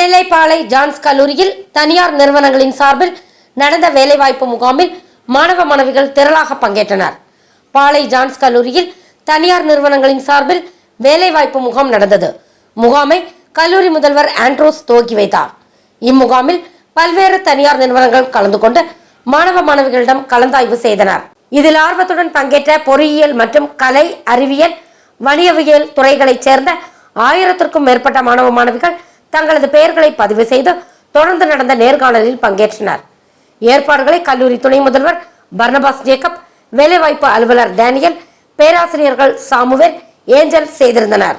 நெல்லைப்பாளை John's கல்லூரியில் தனியார் நிறுவனங்களின் சார்பில் நடந்த வேலைவாய்ப்பு முகாமில் மாணவ மாணவிகள் திரளாக பங்கேற்றனர். பாளை ஜான்ஸ் கல்லூரியில் தனியார் நிறுவனங்களின் சார்பில் வேலைவாய்ப்பு முகாம் நடந்தது. முகாமை கல்லூரி முதல்வர் ஆண்ட்ரோஸ் துவக்கி வைத்தார். இம்முகாமில் பல்வேறு தனியார் நிறுவனங்கள் கலந்து கொண்டு மாணவ மாணவிகளிடம் கலந்தாய்வு செய்தனர். இதில் ஆர்வத்துடன் பங்கேற்ற பொறியியல் மற்றும் கலை அறிவியல் வணிகவியல் துறைகளைச் சேர்ந்த ஆயிரத்திற்கும் மேற்பட்ட மாணவ மாணவிகள் தங்களது பெயர்களை பதிவு செய்து தொடர்ந்து நடந்த நேர்காணலில் பங்கேற்றனர். ஏற்பாடுகளை கல்லூரி துணை முதல்வர் பர்னபாஸ் ஜேக்கப் வேலைவாய்ப்பு அலுவலர் டேனியல் பேராசிரியர்கள் சாமுவேல் ஏஞ்சல் செய்திருந்தனர்.